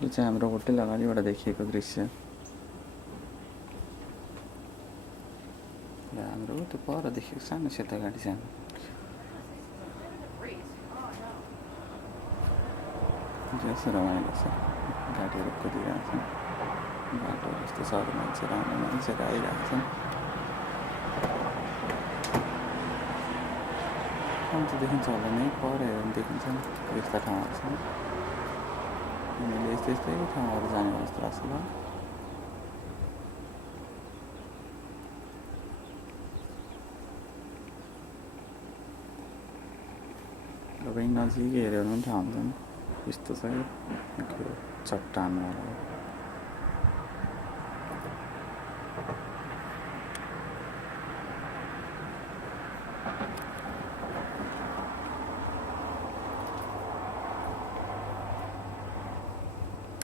यो चाहिँ हाम्रो होटल अगाडिबाट देखिएको दृश्य। र हाम्रो त्यो पर देखेको सानो सेतो गाडी छ जस्तो रमाइलो छ। गाडीहरू कुदिरहेको छन्, बाटो जस्तो छ, अरू मान्छेहरू आउने मान्छेहरू आइरहेको छन्। ठाउँ त देखिन्छ होला नै, पर हेऱ्यो भने देखिन्छ नि यस्ता ठाउँहरू छन्। हामीले यस्तै यस्तै ठाउँहरू जाने जस्तो लाग्छ ल। तपाईँ नजिकै हेऱ्यो भने पनि थाहा हुन्छ नि यस्तो छ कि चट्टानवाला